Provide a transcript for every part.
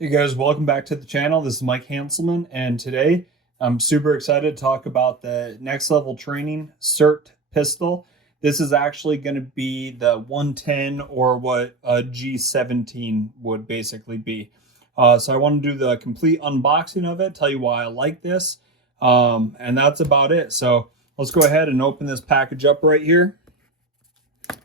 Hey guys, welcome back to the channel. This is Mike Hanselman, and today I'm super excited to talk about the next level training Sirt pistol. This is actually going to be the 110 or what a G17 would basically be. So I want to do the complete unboxing of it, tell you why I like this, and that's about it. So let's go ahead and open this package up right here.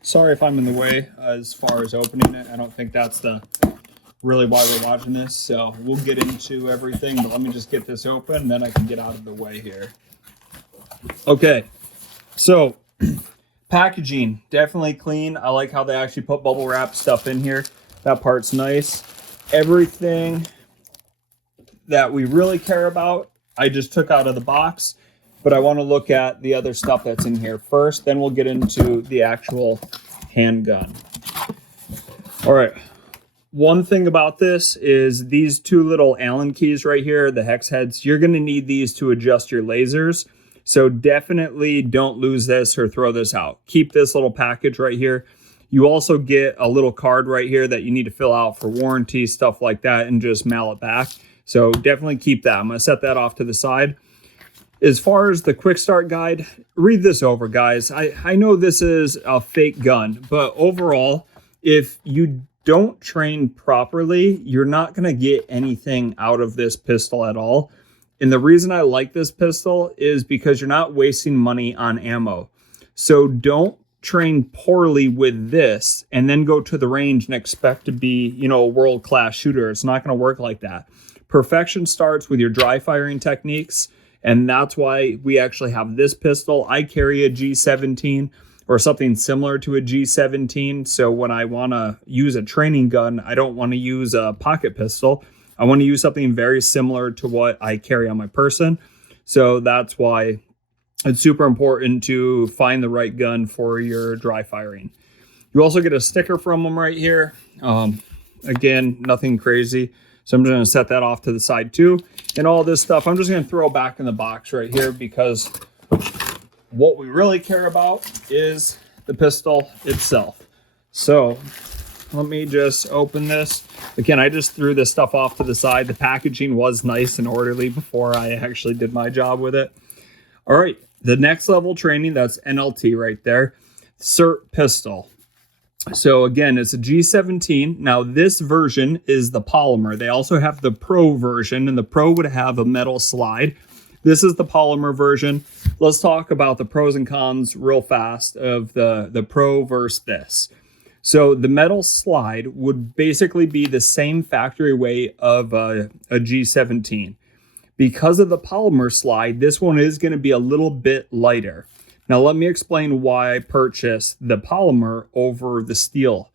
Sorry if I'm in the way as far as opening it. I don't think that's really why we're watching this, so we'll get into everything, but let me just get this open and then I can get out of the way here. Okay, so packaging, definitely clean. I like how they actually put bubble wrap stuff in here. That part's nice. Everything that we really care about, I just took out of the box, but I want to look at the other stuff that's in here first, then we'll get into the actual handgun. All right. One thing about this is these two little Allen keys right here, the hex heads, you're going to need these to adjust your lasers. So definitely don't lose this or throw this out. Keep this little package right here. You also get a little card right here that you need to fill out for warranty, stuff like that, and just mail it back. So definitely keep that. I'm going to set that off to the side. As far as the quick start guide, read this over, guys. I know this is a fake gun, but overall, if you don't train properly, you're not going to get anything out of this pistol at all. And the reason I like this pistol is because you're not wasting money on ammo. So don't train poorly with this and then go to the range and expect to be, a world-class shooter. It's not going to work like that. Perfection starts with your dry firing techniques, and that's why we actually have this pistol. I carry a G17 or something similar to a G17. So when I want to use a training gun, I don't want to use a pocket pistol. I want to use something very similar to what I carry on my person. So that's why it's super important to find the right gun for your dry firing. You also get a sticker from them right here. Again, nothing crazy. So I'm just going to set that off to the side too. And all this stuff, I'm just going to throw back in the box right here because what we really care about is the pistol itself. So let me just open this. Again, I just threw this stuff off to the side. The packaging was nice and orderly before I actually did my job with it. All right, the next level training, that's NLT right there. Sirt pistol. So again, it's a G17. Now this version is the polymer. They also have the Pro version, and the Pro would have a metal slide. This is the polymer version. Let's talk about the pros and cons real fast of the Pro versus this. So the metal slide would basically be the same factory weight of a G17. Because of the polymer slide, this one is going to be a little bit lighter. Now let me explain why I purchased the polymer over the steel.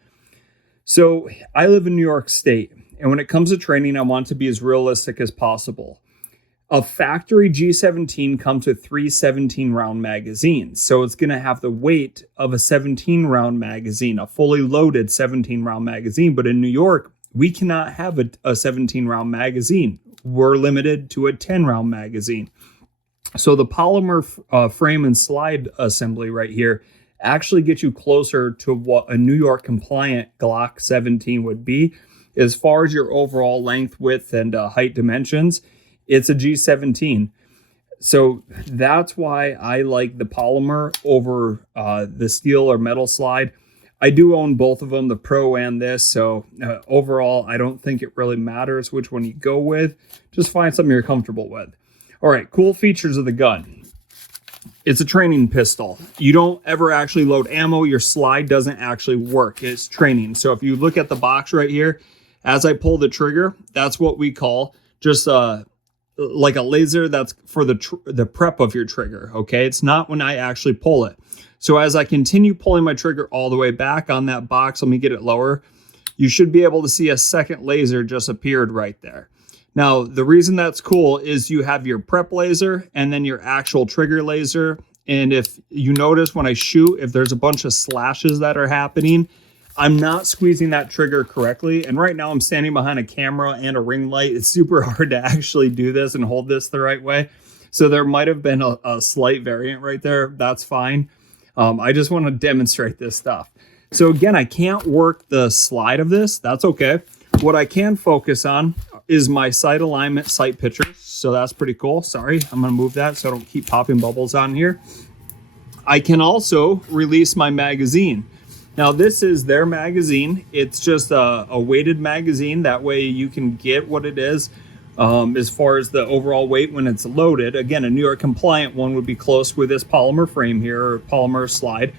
So I live in New York State, and when it comes to training, I want to be as realistic as possible. A factory G17 comes with 3 17-round magazines. So it's going to have the weight of a 17-round magazine, a fully loaded 17-round magazine. But in New York, we cannot have a 17-round magazine. We're limited to a 10-round magazine. So the polymer frame and slide assembly right here actually gets you closer to what a New York compliant Glock 17 would be. As far as your overall length, width, and height dimensions, it's a G17. So that's why I like the polymer over the steel or metal slide. I do own both of them, the Pro and this. So overall, I don't think it really matters which one you go with. Just find something you're comfortable with. All right, cool features of the gun. It's a training pistol. You don't ever actually load ammo. Your slide doesn't actually work. It's training. So if you look at the box right here, as I pull the trigger, that's what we call just like a laser that's for the prep of your trigger, okay? It's not when I actually pull it. So as I continue pulling my trigger all the way back on that box, let me get it lower, you should be able to see a second laser just appeared right there. Now, the reason that's cool is you have your prep laser and then your actual trigger laser. And if you notice when I shoot, if there's a bunch of slashes that are happening, I'm not squeezing that trigger correctly. And right now I'm standing behind a camera and a ring light. It's super hard to actually do this and hold this the right way. So there might have been a slight variant right there. That's fine. I just want to demonstrate this stuff. So again, I can't work the slide of this. That's okay. What I can focus on is my sight alignment, sight picture. So that's pretty cool. Sorry, I'm gonna move that so I don't keep popping bubbles on here. I can also release my magazine. Now this is their magazine. It's just a weighted magazine. That way you can get what it is as far as the overall weight when it's loaded. Again, a New York compliant one would be close with this polymer frame here, or polymer slide.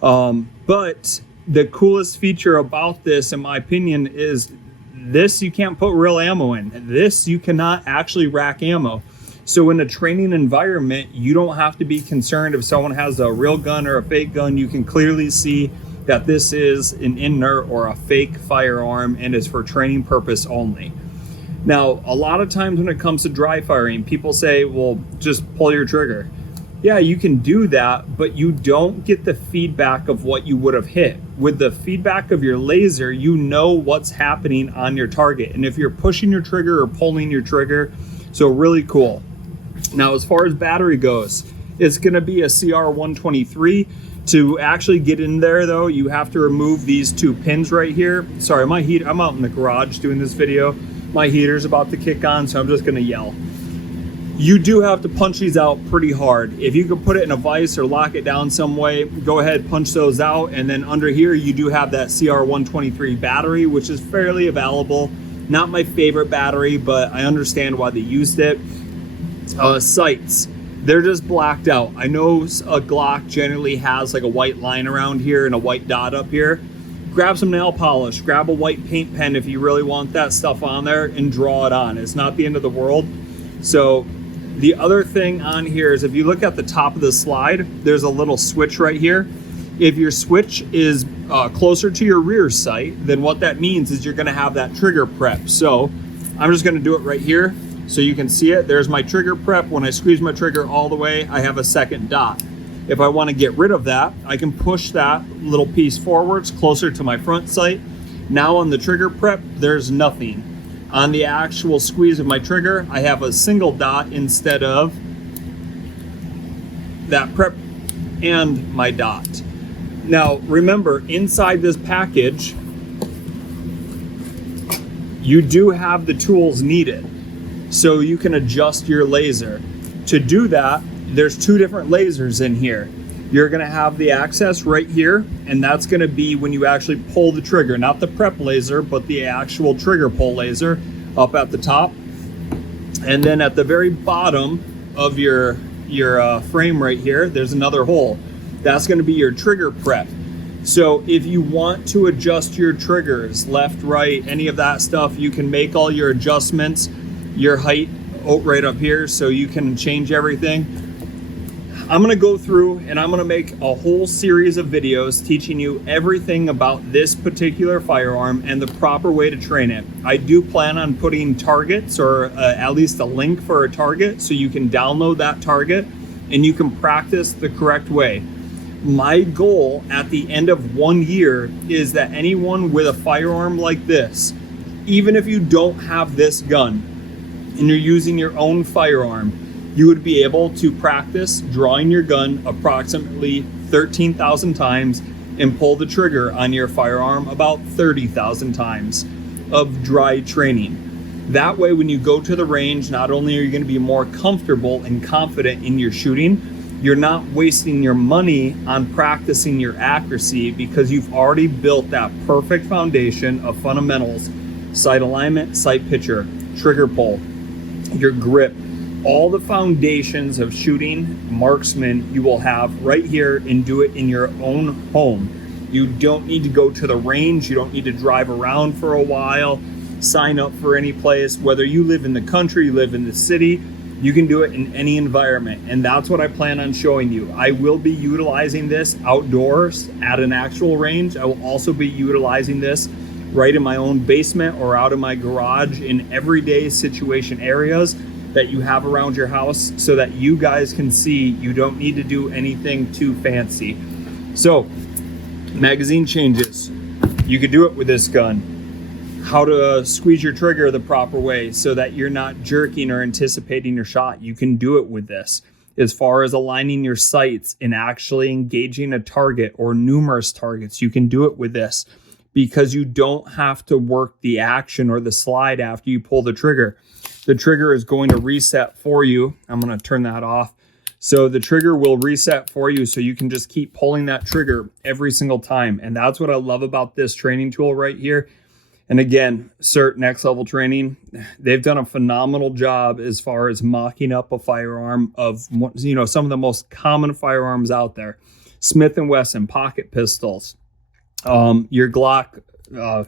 But the coolest feature about this, in my opinion, is this you can't put real ammo in. This you cannot actually rack ammo. So in a training environment, you don't have to be concerned if someone has a real gun or a fake gun. You can clearly see that this is an inert or a fake firearm and is for training purpose only. Now, a lot of times when it comes to dry firing, people say, well, just pull your trigger. Yeah, you can do that, but you don't get the feedback of what you would have hit. With the feedback of your laser, you know what's happening on your target. And if you're pushing your trigger or pulling your trigger, so really cool. Now, as far as battery goes, it's gonna be a CR123. To actually get in there though, you have to remove these two pins right here. Sorry, I'm out in the garage doing this video. My heater's about to kick on, so I'm just gonna yell. You do have to punch these out pretty hard. If you can put it in a vise or lock it down some way, go ahead, punch those out. And then under here, you do have that CR123 battery, which is fairly available. Not my favorite battery, but I understand why they used it. Sights, they're just blacked out. I know a Glock generally has like a white line around here and a white dot up here. Grab some nail polish, grab a white paint pen if you really want that stuff on there, and draw it on. It's not the end of the world. So the other thing on here is if you look at the top of the slide, there's a little switch right here. If your switch is closer to your rear sight, then what that means is you're gonna have that trigger prep. So I'm just gonna do it right here so you can see it. There's my trigger prep. When I squeeze my trigger all the way, I have a second dot. If I want to get rid of that, I can push that little piece forwards closer to my front sight. Now on the trigger prep, there's nothing. On the actual squeeze of my trigger, I have a single dot instead of that prep and my dot. Now remember, inside this package, you do have the tools needed. So you can adjust your laser. To do that, there's two different lasers in here. You're gonna have the access right here, and that's gonna be when you actually pull the trigger, not the prep laser, but the actual trigger pull laser up at the top. And then at the very bottom of your frame right here, there's another hole. That's gonna be your trigger prep. So if you want to adjust your triggers, left, right, any of that stuff, you can make all your adjustments, your height right up here, so you can change everything. I'm gonna go through and I'm gonna make a whole series of videos teaching you everything about this particular firearm and the proper way to train it. I do plan on putting targets, or at least a link for a target, so you can download that target and you can practice the correct way. My goal at the end of 1 year is that anyone with a firearm like this, even if you don't have this gun and you're using your own firearm, you would be able to practice drawing your gun approximately 13,000 times and pull the trigger on your firearm about 30,000 times of dry training. That way, when you go to the range, not only are you going to be more comfortable and confident in your shooting, you're not wasting your money on practicing your accuracy, because you've already built that perfect foundation of fundamentals: sight alignment, sight picture, trigger pull, your grip, all the foundations of shooting marksman you will have right here, and do it in your own home. You don't need to go to the range. You don't need to drive around for a while, sign up for any place. Whether you live in the country, you live in the city, you can do it in any environment. And that's what I plan on showing you. I will be utilizing this outdoors at an actual range. I will also be utilizing this right in my own basement or out in my garage in everyday situation areas that you have around your house, so that you guys can see you don't need to do anything too fancy. So, magazine changes, you could do it with this gun. How to squeeze your trigger the proper way so that you're not jerking or anticipating your shot, you can do it with this. As far as aligning your sights and actually engaging a target or numerous targets, you can do it with this, because you don't have to work the action or the slide after you pull the trigger. The trigger is going to reset for you. I'm going to turn that off. So the trigger will reset for you, so you can just keep pulling that trigger every single time. And that's what I love about this training tool right here. And again, Sirt Next Level Training, they've done a phenomenal job as far as mocking up a firearm of, you know, some of the most common firearms out there. Smith & Wesson pocket pistols, your Glock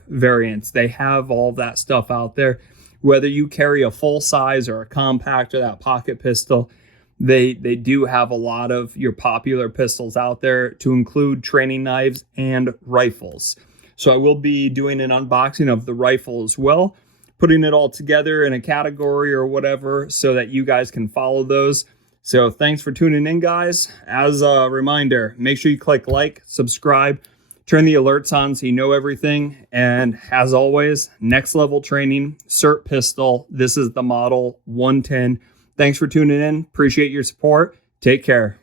variants, they have all that stuff out there. Whether you carry a full size or a compact or that pocket pistol, they do have a lot of your popular pistols out there, to include training knives and rifles. So I will be doing an unboxing of the rifle as well, putting it all together in a category or whatever so that you guys can follow those. So thanks for tuning in, guys. As a reminder, make sure you click like, subscribe, turn the alerts on so you know everything. And as always, Next Level Training, Sirt pistol. This is the model 110. Thanks for tuning in. Appreciate your support. Take care.